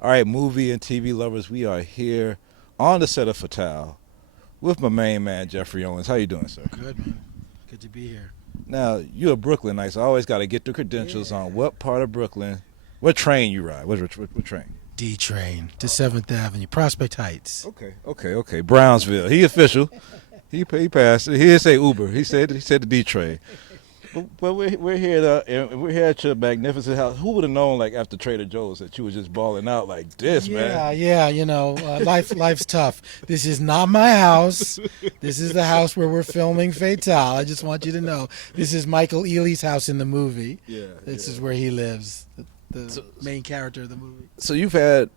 All right, movie and TV lovers, we are here on the set of Fatale with my main man, Geoffrey Owens. How you doing, sir? Good, man. Good to be here. Now, you're a Brooklynite, so I always got to get the credentials Yeah. on what part of Brooklyn, what train you ride. What train? D train to 7th Avenue, Prospect Heights. Okay. Brownsville. He official. He passed. He didn't say Uber. He said the D train. But we're here and we're here at your magnificent house. Who would have known, like after Trader Joe's, that you was just balling out like this, man? Yeah. Life's tough. This is not my house. This is the house where we're filming Fatale. I just want you to know. This is Michael Ealy's house in the movie. Yeah. This is where he lives. The main character of the movie. So you've had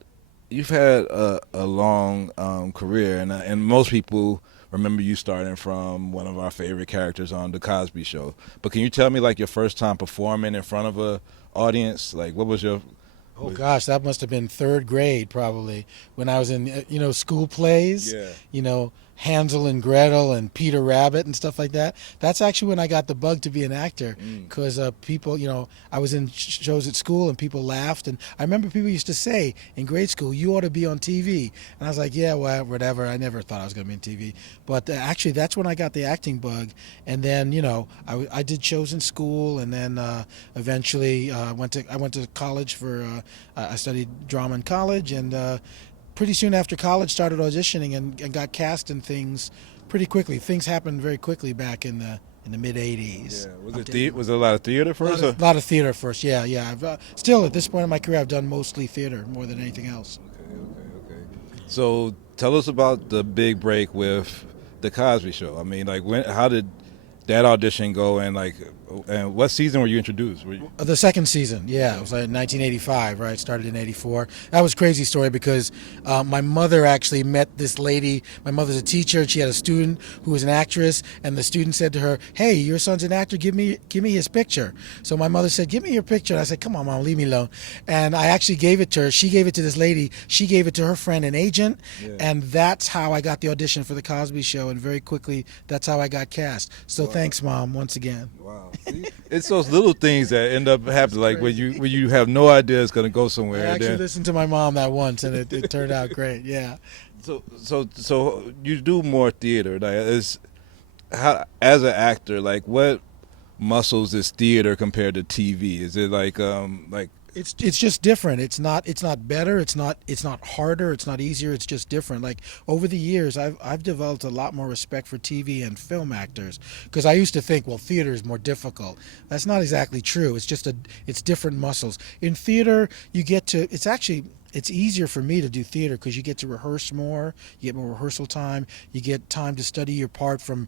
a long career, and most people remember you starting from one of our favorite characters on the Cosby Show. But can you tell me like your first time performing in front of a audience? Like what was your? Oh gosh, that must have been third grade probably when I was in school plays. Yeah. You know, Hansel and Gretel and Peter Rabbit and stuff like that. That's actually when I got the bug to be an actor because people, I was in shows at school and people laughed, and I remember people used to say in grade school, "You ought to be on TV," and I was like, "Yeah, well, whatever." I never thought I was going to be on TV, but actually that's when I got the acting bug, and then I did shows in school, and then eventually I went to college for I studied drama in college, and pretty soon after college started auditioning and got cast in things pretty quickly. Things happened very quickly back in the mid '80s. Yeah. Was it a lot of theater first? A lot of theater first. Yeah. I've still at this point in my career I've done mostly theater more than anything else. Okay. So tell us about the big break with the Cosby Show. I mean, like how did that audition go, and what season were you introduced? The second season, yeah, it was like 1985, right? Started in '84. That was a crazy story because my mother actually met this lady. My mother's a teacher, and she had a student who was an actress, and the student said to her, "Hey, your son's an actor. Give me his picture." So my mother said, "Give me your picture." And I said, "Come on, Mom, leave me alone." And I actually gave it to her. She gave it to this lady. She gave it to her friend, an agent, and that's how I got the audition for the Cosby Show. And very quickly, that's how I got cast. So thanks, Mom, once again. Wow. See? It's those little things that end up happening, like when you have no idea it's going to go somewhere. I and actually then, listened to my mom that once, and it turned out great. Yeah. so you do more theater. Like, as an actor, like what muscles is theater compared to TV? Is it like It's just different. It's not better. It's not harder. It's not easier. It's just different. Like over the years, I've developed a lot more respect for TV and film actors because I used to think, well, theater is more difficult. That's not exactly true. It's different muscles. In theater, you get to. It's easier for me to do theater because you get to rehearse more. You get more rehearsal time. You get time to study your part from,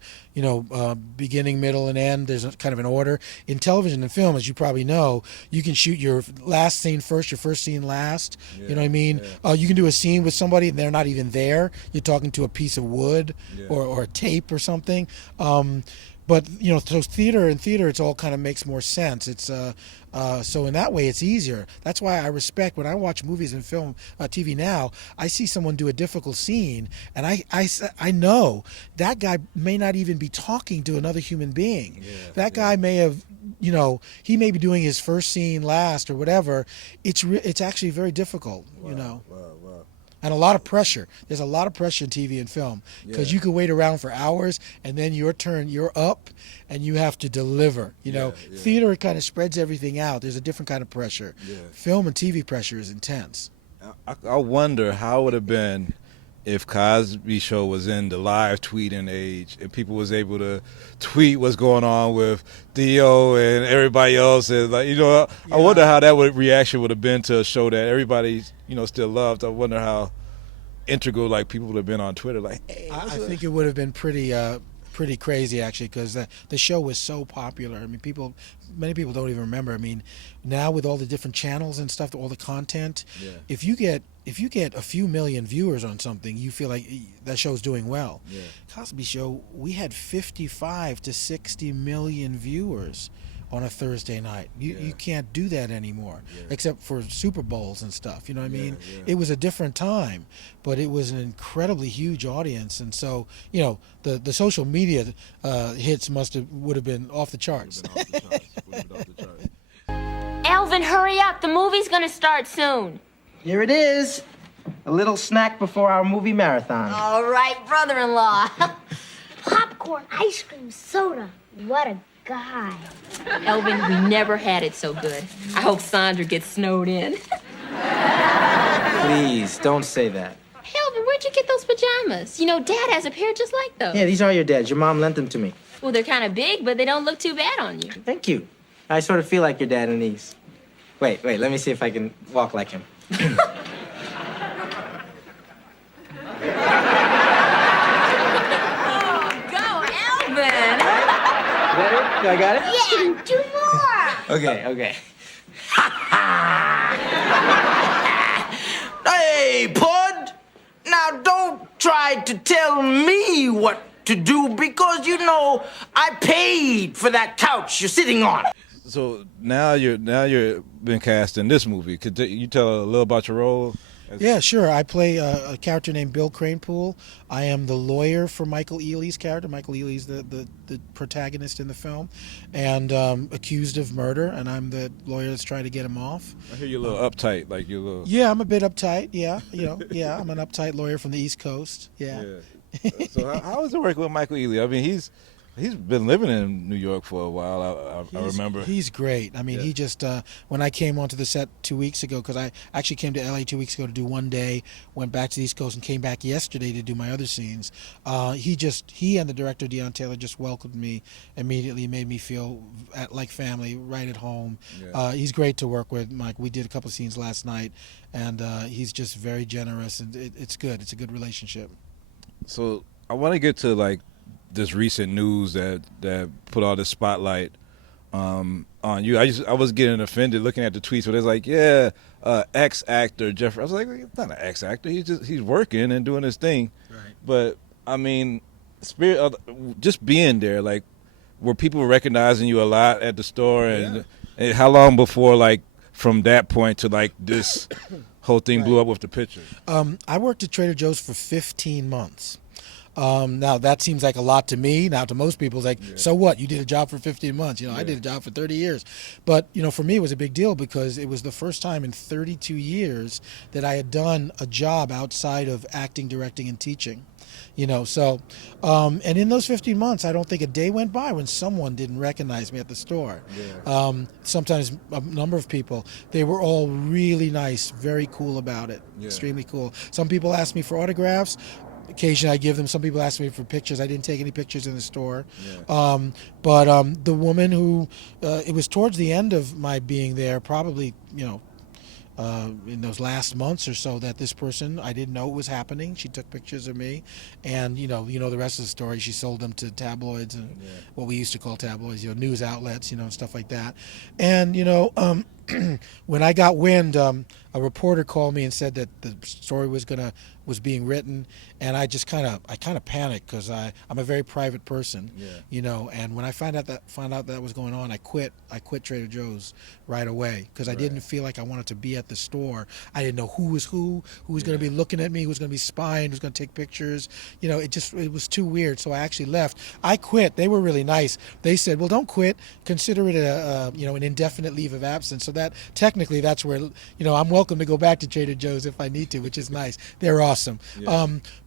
beginning, middle, and end. There's a kind of an order. In television and film, as you probably know, you can shoot your last scene first, your first scene last. Yeah, You know what I mean? yeah. You can do a scene with somebody and they're not even there. You're talking to a piece of wood Yeah. or a tape or something. But so theater, it's all kind of makes more sense. It's so in that way it's easier. That's why I respect when I watch movies and film, TV now. I see someone do a difficult scene, and I know that guy may not even be talking to another human being. Yeah, That guy may have, he may be doing his first scene last or whatever. It's actually very difficult, Wow. and a lot of pressure. There's a lot of pressure in TV and film because Yeah. you could wait around for hours and then your turn, you're up and you have to deliver. Yeah. Theater kind of spreads everything out. There's a different kind of pressure. Yeah. Film and TV pressure is intense. I wonder how it would have been if Cosby Show was in the live tweeting age and people was able to tweet what's going on with Theo and everybody else. And I wonder how that reaction would have been to a show that everybody still loved. I wonder how integral like people would have been on Twitter. Like, hey, I think it would have been pretty crazy actually because the show was so popular. I mean, many people don't even remember. I mean, now with all the different channels and stuff, all the content, Yeah. if you get a few million viewers on something, you feel like that show's doing well. Yeah. Cosby Show, we had 55 to 60 million viewers on a Thursday night. You can't do that anymore, except for Super Bowls and stuff. You know what I mean? Yeah. It was a different time, but it was an incredibly huge audience, and so the social media hits would have been off the charts. Would've been off the charts. Elvin, hurry up. The movie's gonna start soon. Here it is. A little snack before our movie marathon. All right, brother-in-law. Popcorn, ice cream, soda. What a guy. Elvin, we never had it so good. I hope Sandra gets snowed in. Please, don't say that. Elvin, where'd you get those pajamas? You know, Dad has a pair just like those. Yeah, these are your dad's. Your mom lent them to me. Well, they're kind of big, but they don't look too bad on you. Thank you. I sort of feel like your dad in these. Wait, let me see if I can walk like him. Do I got it? Yeah, 2 more. Okay. Hey, Pud! Now don't try to tell me what to do because you know I paid for that couch you're sitting on. So now you're been cast in this movie. Could you tell a little about your role? Yeah, sure. I play a character named Bill Cranepool. I am the lawyer for Michael Ealy's character. Michael Ealy's the protagonist in the film, and accused of murder, and I'm the lawyer that's trying to get him off. I hear you're a little uptight, like you're a little... Yeah, I'm a bit uptight, yeah. Yeah, I'm an uptight lawyer from the East Coast, yeah. So how is it working with Michael Ealy? I mean, he's been living in New York for a while. I remember. He's great. I mean, he just when I came onto the set 2 weeks ago, because I actually came to LA 2 weeks ago to do one day, went back to the East Coast, and came back yesterday to do my other scenes. He and the director Deion Taylor just welcomed me immediately, made me feel like family, right at home. Yeah. He's great to work with, Mike. We did a couple of scenes last night, and he's just very generous, and it's good. It's a good relationship. So I want to get to like this recent news that put all this spotlight on you. I was getting offended looking at the tweets where they're like, ex-actor Geoffrey. I was like, it's not an ex-actor. He's working and doing his thing. Right. But I mean, just being there, like, were people recognizing you a lot at the store, and how long before, like, from that point to like this whole thing blew up with the picture? I worked at Trader Joe's for 15 months. Now that seems like a lot to me. Now to most people, it's like, so what? You did a job for 15 months. I did a job for 30 years. But for me, it was a big deal because it was the first time in 32 years that I had done a job outside of acting, directing, and teaching. And in those 15 months, I don't think a day went by when someone didn't recognize me at the store. Sometimes a number of people. They were all really nice, very cool about it, extremely cool. Some people asked me for autographs. Occasionally I give them. Some people ask me for pictures. I didn't take any pictures in the store. But the woman who, it was towards the end of my being there, probably, in those last months or so, that this person, I didn't know it was happening. She took pictures of me, and you know the rest of the story. She sold them to tabloids and what we used to call tabloids, news outlets, and stuff like that. And when I got wind, a reporter called me and said that the story was being written, and I kind of panicked because I'm a very private person, and when I found out that was going on, I quit Trader Joe's right away because I didn't feel like I wanted to be at the store. I didn't know who was going to be looking at me, who was going to be spying, who was going to take pictures. It was too weird, so I actually left. I quit. They were really nice. They said, well, don't quit. Consider it an indefinite leave of absence. So that technically that's where I'm welcome to go back to Trader Joe's if I need to, which is nice. They're awesome.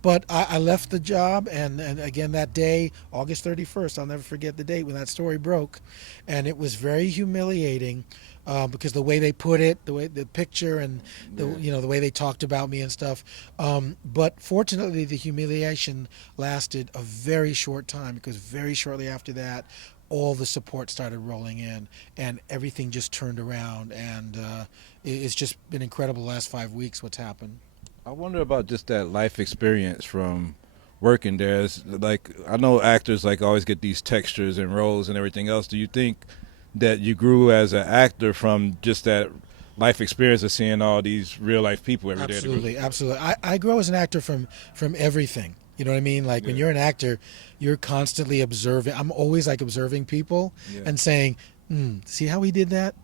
But I left the job, and again that day, August 31st, I'll never forget the date when that story broke, and it was very humiliating because the way they put it, the picture, and the way they talked about me and stuff. But fortunately, the humiliation lasted a very short time because very shortly after that, all the support started rolling in, and everything just turned around, and it's just been incredible the last 5 weeks what's happened. I wonder about just that life experience from working there. It's like, I know actors always get these textures and roles and everything else. Do you think that you grew as an actor from just that life experience of seeing all these real life people every day? Absolutely. I grow as an actor from everything. You know what I mean? Like when you're an actor, you're constantly observing. I'm always observing people and saying, See how he did that?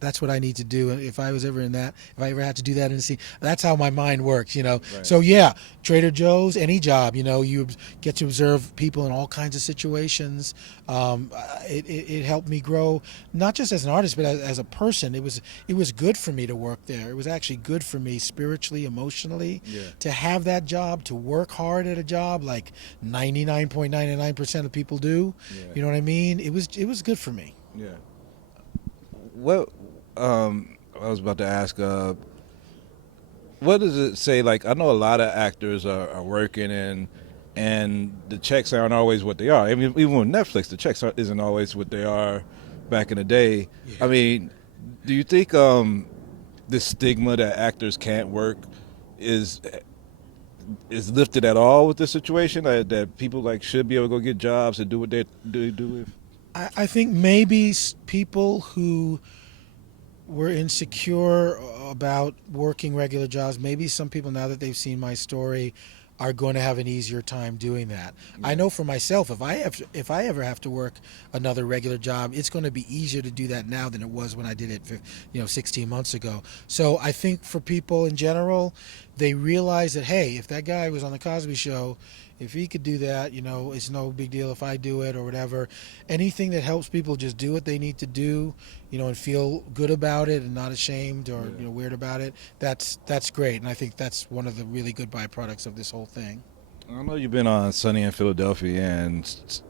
That's what I need to do. If I was ever in that, if I ever had to do that in a scene, that's how my mind works, you know. Right. So yeah, Trader Joe's, any job, you know, you get to observe people in all kinds of situations. It helped me grow, not just as an artist, but as a person. It was good for me to work there. It was actually good for me spiritually, emotionally, to have that job, to work hard at a job like 99.99% of people do. You know what I mean? It was good for me. Yeah. What I was about to ask, what does it say? Like, I know a lot of actors are working and the checks aren't always what they are. I mean, even with Netflix, the checks isn't always what they are back in the day. I mean, do you think this stigma that actors can't work is lifted at all with this situation? That people like should be able to go get jobs and do what they do? I think maybe people who were insecure about working regular jobs, maybe some people, now that they've seen my story, are going to have an easier time doing that. I know for myself, if I ever have to work another regular job, it's going to be easier to do that now than it was when I did it, 16 months ago. So I think for people in general, they realize that, hey, if that guy was on the Cosby Show, if he could do that, you know, it's no big deal if I do it or whatever. Anything that helps people just do what they need to do, you know, and feel good about it and not ashamed or weird about it, that's great. And I think that's one of the really good byproducts of this whole thing. I know you've been on Sunny in Philadelphia and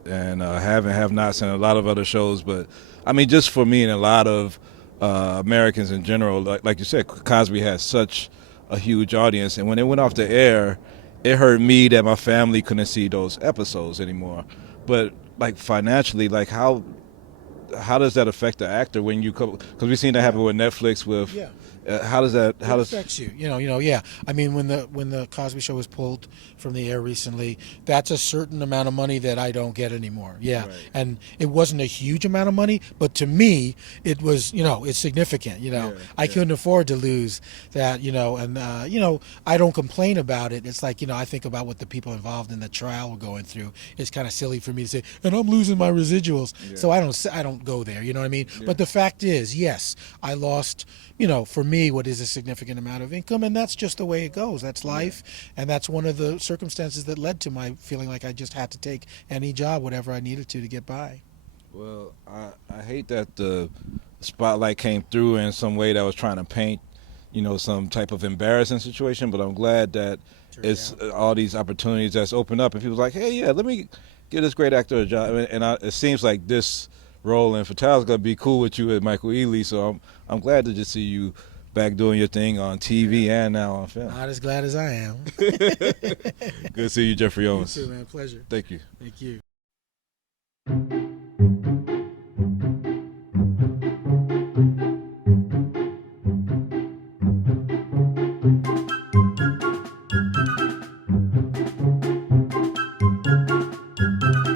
have nots and a lot of other shows, but I mean, just for me and a lot of Americans in general, like you said, Cosby has such a huge audience, and when it went off the air, it hurt me that my family couldn't see those episodes anymore. But like financially, like how does that affect the actor when you come? Because we've seen that happen with Netflix. With how does that? How does it affects you? Yeah. I mean, when the Cosby Show was pulled from the air recently, that's a certain amount of money that I don't get anymore. Yeah, right. And it wasn't a huge amount of money, but to me, it was. It's significant. I couldn't afford to lose that. And I don't complain about it. It's like I think about what the people involved in the trial were going through. It's kind of silly for me to say, and I'm losing my residuals. Yeah. So I don't go there. You know what I mean? Yeah. But the fact is, yes, I lost. For me, what is a significant amount of income, and that's just the way it goes. That's life, and that's one of the circumstances that led to my feeling like I just had to take any job, whatever I needed to get by. Well, I hate that the spotlight came through in some way that was trying to paint, some type of embarrassing situation, but I'm glad that it's all these opportunities that's opened up, and people's like, hey, let me give this great actor a job, and it seems like this role in Fatale is gonna be cool with you and Michael Ealy, so I'm glad to just see you back doing your thing on TV and now on film. Not as glad as I am. Good to see you, Geoffrey Owens. You too, man. Pleasure. Thank you. Thank you.